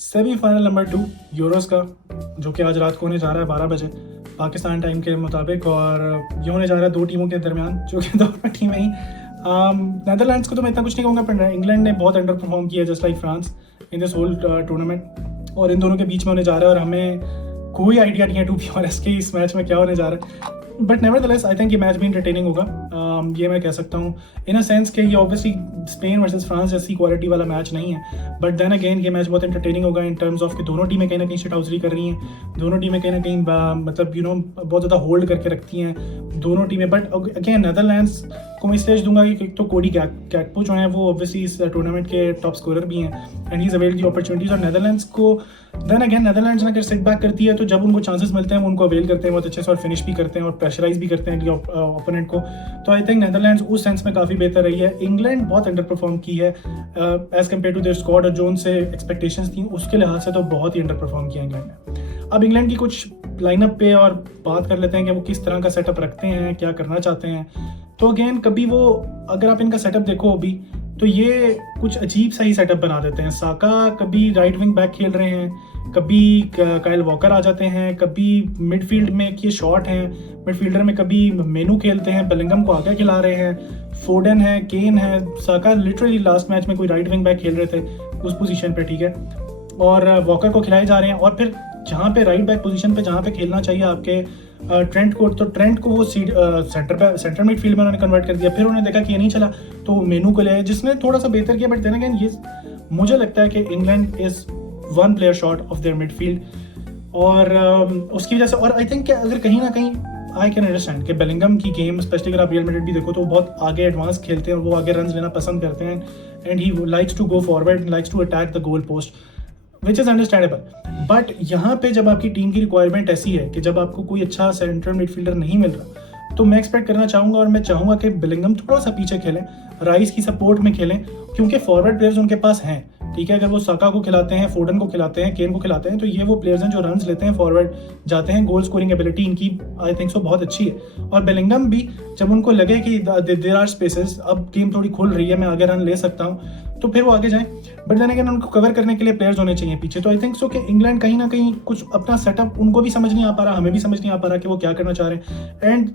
Semifinal number 2 Euros का, जो कि आज रात को होने जा रहा है 12 बजे पाकिस्तान टाइम के मुताबिक। और ये होने जा रहा है दो टीमों के दरमियान, जो कि दोनों टीमें ही नेदरलैंड्स को तो मैं इतना कुछ नहीं कहूँगा, पर इंग्लैंड ने बहुत अंडर परफॉर्म किया just like France in this whole tournament. और इन दोनों के बीच में होने जा रहा है, और हमें कोई आइडिया नहीं है टू बी ऑनेस्ट कि इस मैच में क्या होने जा रहा है। बट नेवरदलेस आई थिंक ये मैच भी इंटरटेनिंग होगा, ये मैं कह सकता हूँ इन अ सेंस कि ये ऑब्वियसली स्पेन वर्सेस फ्रांस जैसी क्वालिटी वाला मैच नहीं है। बट देन अगेन ये मैच बहुत इंटरटेनिंग होगा इन टर्म्स ऑफ कि दोनों टीमें कहीं ना कहीं शिट हाउसरी कर रही हैं, दोनों टीमें कहीं ना कहीं मतलब बहुत ज़्यादा होल्ड करके रखती हैं दोनों टीमें। बट अगेन नेदरलैंड्स को मैं इसलिए दूंगा कि तो कोडी गैक्पो जो है वो ऑब्वियसली इस टूर्नामेंट के टॉप स्कोरर भी हैं and he is avail the opportunities. और नेदरलैंड्स को देन अगेन नेदरलैंड्स ने अगर सेट बैक करती है तो जब उनको चांसेस मिलते हैं वो उनको अवेल करते हैं बहुत अच्छे से, और फिनिश भी करते हैं और प्रेशराइज भी करते हैं ओपोनेंट को। तो आई थिंक नेदरलैंड्स उस सेंस में काफ़ी बेहतर रही है। इंग्लैंड बहुत अंडर परफॉर्म की है as compared to their squad, और जो उनसे एक्सपेक्टेशंस थी उसके लिहाज से तो बहुत ही अंडर परफॉर्म किया इंग्लैंड ने। अब इंग्लैंड की कुछ लाइनअप पे और बात कर लेते हैं कि वो किस तरह का सेटअप रखते हैं, क्या करना चाहते हैं। तो अगेन कभी वो अगर आप इनका सेटअप देखो अभी तो ये कुछ अजीब सा ही सेटअप बना देते हैं। साका कभी राइट विंग बैक खेल रहे हैं, कभी काइल वॉकर आ जाते हैं, कभी मिडफील्ड में ये शॉट हैं मिडफील्डर में, कभी मेनू खेलते हैं, बेलिंगम को आगे खिला रहे हैं, फोडन है, केन है। साका लिटरली लास्ट मैच में कोई राइट विंग बैक खेल रहे थे उस पोजीशन पे, ठीक है, और वॉकर को खिलाए जा रहे हैं। और फिर जहाँ पे राइट बैक पोजीशन पे जहाँ पे खेलना चाहिए आपके ट्रेंट को, तो ट्रेंट को वो सेंटर मिडफील्ड में उन्होंने कन्वर्ट कर दिया। फिर उन्होंने देखा कि ये नहीं चला तो मेनू को ले आए, जिसने थोड़ा सा बेहतर किया। बट देन अगेन ये मुझे लगता है कि England is one player short of their midfield, और उसकी वजह से। और आई थिंक अगर कहीं ना कहीं आई कैन अंडरस्टैंड कि बेलिंगम की गेम, स्पेशली अगर आप रियल मैड्रिड भी देखो तो बहुत आगे एडवांस खेलते हैं और वो आगे रन लेना पसंद करते हैं and he likes to go forward, likes to attack the goal post, which is understandable. But यहाँ पे जब आपकी टीम की रिक्वायरमेंट ऐसी है कि जब आपको कोई अच्छा सेंट्रल मिडफील्डर नहीं मिल रहा, तो मैं एक्सपेक्ट करना चाहूँगा और मैं चाहूँगा कि बेलिंगम थोड़ा सा पीछे खेलें, राइस की सपोर्ट में खेलें, क्योंकि फॉरवर्ड प्लेयर्स उनके पास हैं, ठीक है। अगर वो साका को खिलाते हैं, फोडन को खिलाते हैं, केन को खिलाते हैं, तो ये वो प्लेयर्स हैं जो रन्स लेते हैं, फॉरवर्ड जाते हैं, गोल स्कोरिंग एबिलिटी इनकी आई थिंक सो बहुत अच्छी है। और बेलिंगम भी जब उनको लगे कि देयर आर स्पेसेस, अब गेम थोड़ी खुल रही है, मैं आगे रन ले सकता हूँ, तो फिर वो आगे जाएं। बट देन अगेन उनको कवर करने के लिए प्लेयर्स होने चाहिए पीछे। तो आई थिंक सो कि इंग्लैंड कहीं ना कहीं कुछ अपना सेटअप उनको भी समझ नहीं आ पा रहा, हमें भी समझ नहीं आ पा रहा कि वो क्या करना चाह रहे हैं। एंड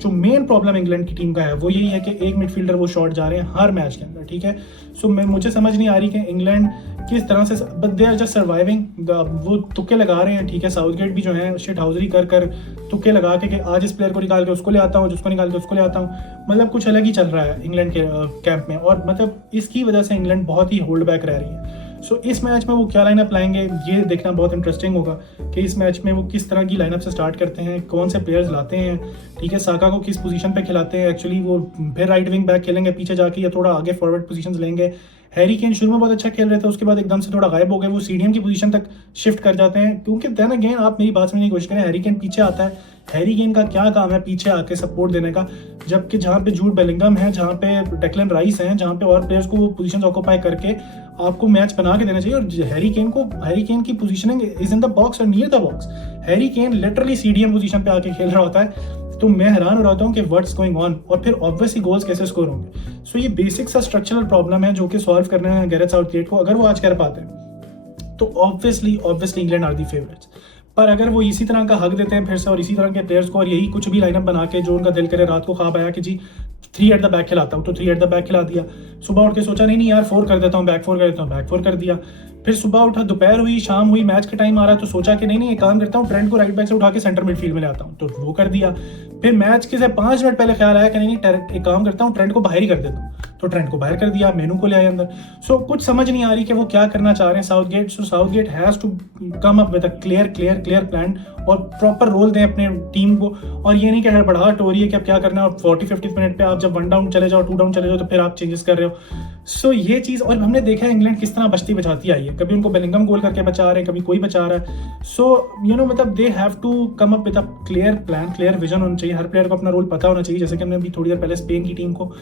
जो मेन प्रॉब्लम इंग्लैंड की टीम का है वो यही है कि एक मिडफील्डर वो शॉट जा रहे हैं हर मैच के अंदर, ठीक है। सो मुझे समझ नहीं आ रही कि इंग्लैंड किस तरह से, but they are just surviving. वो तुक्के लगा रहे हैं, ठीक है। साउथगेट भी जो है शिट हाउसरी कर कर तुक्के लगा के कि आज इस प्लेयर को निकाल के उसको ले आता हूँ, जिसको निकाल के उसको ले आता हूँ, मतलब कुछ अलग ही चल रहा है इंग्लैंड के कैंप में। और मतलब इसकी वजह से इंग्लैंड बहुत ही होल्ड बैक रह रही है। सो इस मैच में वो क्या लाइनअप लाएंगे ये देखना बहुत इंटरेस्टिंग होगा कि इस मैच में वो किस तरह की लाइनअप से स्टार्ट करते हैं, कौन से प्लेयर्स लाते हैं, ठीक है। साका को किस पोजीशन पे खिलाते हैं, एक्चुअली वो फिर राइट विंग बैक खेलेंगे पीछे जाके या थोड़ा आगे फॉरवर्ड पोजीशंस लेंगे। हैरी केन शुरू में बहुत अच्छा खेल रहे थे, उसके बाद एकदम से थोड़ा गायब हो गए, वो सीडीएम की पोजीशन तक शिफ्ट कर जाते हैं। क्योंकि देन अगेन आप मेरी बात समझने की कोशिश करें, हैरी केन पीछे आता है, हैरी केन का क्या काम है पीछे आके सपोर्ट देने का, जबकि जहाँ पे जूड बेलिंगम है, जहाँ पे डेक्लन राइस हैं, जहाँ पे और प्लेयर्स को पोजीशंस ऑक्यूपाई करके आपको मैच बना के देना चाहिए। और हैरी केन की positioning is in the box और near the box. Harry Kane literally CDM position पे आके खेल रहा होता है, तो मैं हैरान हो रहा होता हूँ कि व्हाट्स गोइंग ऑन, और फिर ऑब्वियसली गोल्स कैसे स्कोर होंगे। सो ये बेसिक सा स्ट्रक्चरल प्रॉब्लम है जो कि सॉल्व करना है गैरेथ साउथगेट को। अगर वो आज कर पाते हैं तो obviously England are the favourites. पर अगर वो इसी तरह का हक देते हैं फिर से और इसी तरह के प्लेयर्स को, और यही कुछ भी लाइनअप बना के जो उनका दिल करे, रात को ख्वाब आया कि जी 3 एट द बैक खिलाता हूँ, तो 3 एट द बैक खिला दिया। सुबह उठ के सोचा नहीं यार 4 कर देता हूँ, बैक 4 कर देता हूँ, बैक 4 कर दिया। फिर सुबह उठा, दोपहर हुई, शाम हुई, मैच का टाइम आ रहा है, तो सोचा कि नहीं एक काम करता हूँ, ट्रेंट को राइट बैक से उठा के सेंटर मिडफील्ड में ले आता हूँ, तो वो कर दिया। फिर मैच के से 5 मिनट पहले ख्याल आया कि नहीं एक काम करता हूँ, ट्रेंट को बाहर ही कर देता हूँ, तो ट्रेंट को बाहर कर दिया, मेनू को ले आए अंदर। सो कुछ समझ नहीं आ रही कि वो क्या करना चाह रहे हैं Southgate. So Southgate has to come up with a clear plan और प्रॉपर रोल दें अपने टीम को। और ये नहीं कि हड़बड़ाहट हो रही है कि अब क्या करना है, और 40-50 मिनट पे आप जब 1 डाउन चले जाओ, 2 डाउन चले जाओ, तो फिर आप चेंजेस कर रहे हो। सो ये चीज़, और हमने देखा है इंग्लैंड किस तरह बचती बचाती आई है, कभी उनको बेलिंगम गोल करके बचा रहे हैं, कभी कोई बचा रहा है। सो मतलब they have to come up with a clear plan, clear vision होना चाहिए, हर प्लेयर को अपना रोल पता होना चाहिए। जैसे कि हमने अभी थोड़ी देर पहले स्पेन की टीम को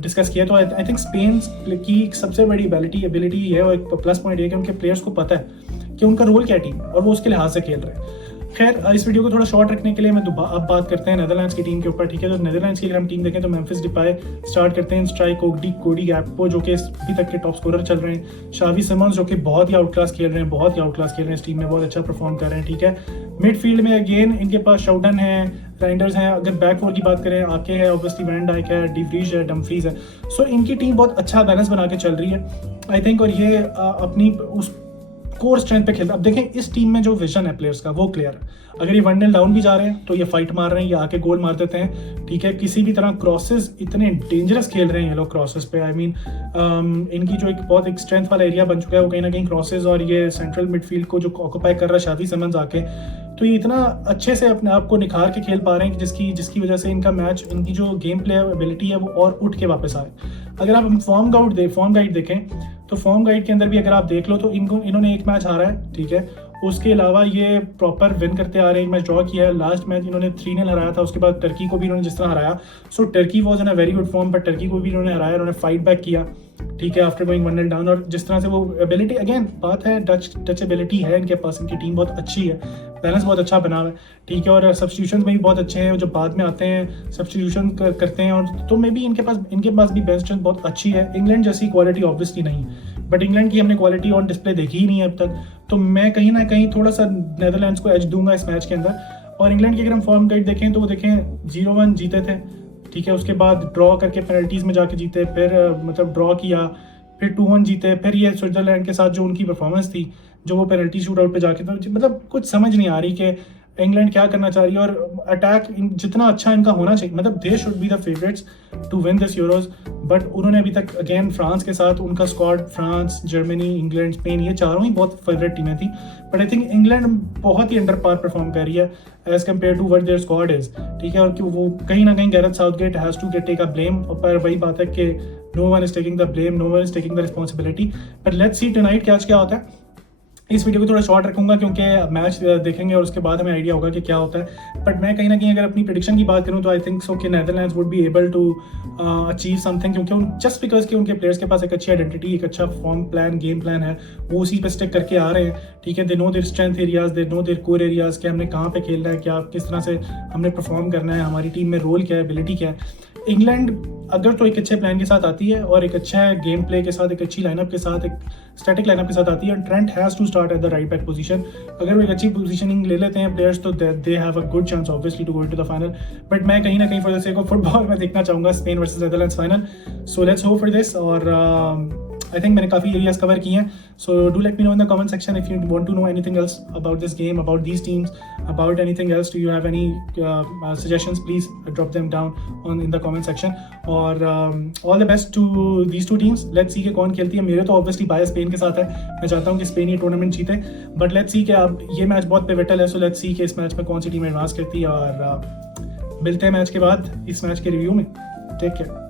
डिस्कस किया, तो आई थिंक स्पेन की सबसे बड़ी एबिलिटी है और एक प्लस पॉइंट है कि उनके प्लेयर्स को पता है कि उनका रोल क्या टीम है और वो उसके लिहाज से खेल रहे हैं। खैर इस वीडियो को थोड़ा शॉर्ट रखने के लिए मैं अब बात करते हैं नेदरलैंड्स की टीम के ऊपर, ठीक है। तो नेदरलैंड्स की अगर हम टीम देखें तो मेम्फिस डिपाई स्टार्ट करते हैं, स्ट्राइक कोडी गैक्पो जो कि अभी तक के टॉप स्कोरर चल रहे हैं, शावी सिमन्स जो कि बहुत ही आउटक्लास खेल रहे हैं, इस टीम में बहुत अच्छा परफॉर्म कर रहे हैं, ठीक है। मिडफील्ड में अगेन इनके पास शाउटन है, राइंडर्स हैं। अगर बैक फोर की बात करें, आके है ऑब्वियसली, वैन डाइक है, डिवरीज है, डम्फ्रीज है। सो इनकी टीम बहुत अच्छा बैलेंस बना के चल रही है आई थिंक, और ये अपनी उस कोर स्ट्रेंथ पे खेलता है। अब देखें इस टीम में जो विजन है प्लेयर्स का वो क्लियर है। अगर ये 1-0 डाउन भी जा रहे हैं तो ये फाइट मार रहे हैं, ये आके गोल मार देते हैं, ठीक है। किसी भी तरह क्रॉसेस इतने डेंजरस खेल रहे हैं ये लोग क्रॉसेस पे, आई मीन इनकी जो एक स्ट्रेंथ वाला एरिया बन चुका है वो कहीं ना कहीं क्रॉसेस, और ये सेंट्रल मिडफील्ड को जो ऑक्यूपाई कर रहा है शावी सिमन्स आके, तो ये इतना अच्छे से अपने आप को निखार के खेल पा रहे हैं कि जिसकी वजह से इनका मैच, इनकी जो गेम प्ले एबिलिटी है वो और उठ के वापस आए। अगर आप फॉर्म गाइड देखें तो फॉर्म गाइड के अंदर भी अगर आप देख लो तो इन्होंने एक मैच हारा है, ठीक है। उसके अलावा ये प्रॉपर विन करते आ रहे हैं, एक मैच ड्रॉ किया है, लास्ट मैच इन्होंने 3-0 हराया था, उसके बाद टर्की को भी इन्होंने जिस तरह हराया, so Turkey was in a very good form, but Turkey को भी इन्होंने हराया, इन्होंने फाइट बैक किया, ठीक है, आफ्टर गोइंग 1-0 डाउन। और जिस तरह से वो एबिलिटी, अगेन बात है टच एबिलिटी है इनके पास, इनकी टीम बहुत अच्छी है, बैलेंस बहुत अच्छा बना हुआ है, ठीक है। और सब्स्टिट्यूशन में भी बहुत अच्छे हैं, जो बाद में आते हैं सब्स्टिट्यूशन करते हैं, और तो मे भी इनके पास भी बेंच स्ट्रेंथ बहुत अच्छी है। इंग्लैंड जैसी क्वालिटी ऑब्वियसली नहीं, बट इंग्लैंड की हमने क्वालिटी ऑन डिस्प्ले देखी ही नहीं है अब तक, तो मैं कहीं ना कहीं थोड़ा सा नेदरलैंड्स को एज दूंगा इस मैच के अंदर। और इंग्लैंड की अगर हम फॉर्म गाइड देखें तो वो देखें 0-1 जीते थे, ठीक है, उसके बाद ड्रॉ करके पेनल्टीज में जाके जीते, फिर मतलब ड्रॉ किया, फिर 2-1 जीते, फिर ये स्विट्जरलैंड के साथ जो उनकी परफॉर्मेंस थी, जो वो पेनल्टी शूट आउट पे जाके, तो मतलब कुछ समझ नहीं आ रही कि इंग्लैंड क्या करना चाह रही है। और अटैक जितना अच्छा इनका होना चाहिए, मतलब they should be the favourites to win this Euros, but उन्होंने अभी तक अगेन फ्रांस के साथ उनका squad, France, Germany, England, Spain, ये चारों ही बहुत फेवरेट टीमें थी, बट आई थिंक इंग्लैंड बहुत ही अंडर पार परफॉर्म कर रही है as compared to what their squad is, ठीक है। और क्यों वो कहीं ना कहीं Gareth Southgate has to take a blame, पर वही बात है कि no one is taking the blame, no one is taking the responsibility, but let's see tonight क्या होता है। इस वीडियो को थोड़ा शॉर्ट रखूंगा क्योंकि मैच देखेंगे और उसके बाद हमें आइडिया होगा कि क्या होता है, बट मैं कहीं ना कहीं अगर अपनी प्रेडिक्शन की बात करूं तो आई थिंक सो कि Netherlands would be able to achieve something, क्योंकि जस्ट बिकॉज कि उनके प्लेयर्स के पास एक अच्छी आइडेंटिटी, एक अच्छा फॉर्म प्लान, गेम प्लान है, वो उसी पे स्टिक करके आ रहे हैं, ठीक है। They know their strength areas, they know there core areas, कि हमने कहाँ पे खेलना है, क्या किस तरह से हमने परफॉर्म करना है, हमारी टीम में रोल क्या है, एबिलिटी क्या है। इंग्लैंड अगर तो एक अच्छे प्लान के साथ आती है और एक अच्छा गेम प्ले के साथ, एक अच्छी लाइनअप के साथ, एक स्टैटिक लाइनअप के साथ आती है, Trent has to start at the right back position. अगर वो एक अच्छी पोजीशनिंग ले लेते हैं प्लेयर्स तो they have a good chance obviously to go into the final, but मैं कहीं ना कहीं for the sake of football मैं देखना चाहूँगा Spain versus Netherlands final, so let's hope for this. और आई थिंक मैंने काफ़ी एरियाज कवर किए हैं, so do let me know in the comment section if you want to know anything else about this game, about these teams, about anything else, do you have any suggestions, please drop them down in the comment section। और all the best to these two teams, let's see कि कौन खेलती है। मेरे तो obviously bye Spain के साथ है, मैं चाहता हूँ कि स्पेन ये टूर्नामेंट जीते, बट लेट्स सी कि अब ये मैच बहुत पिवटल है, सो लेट्स सी कि इस मैच में कौन सी टीम एडवांस करती है। और मिलते हैं मैच के बाद इस मैच के रिव्यू में, टेक केयर।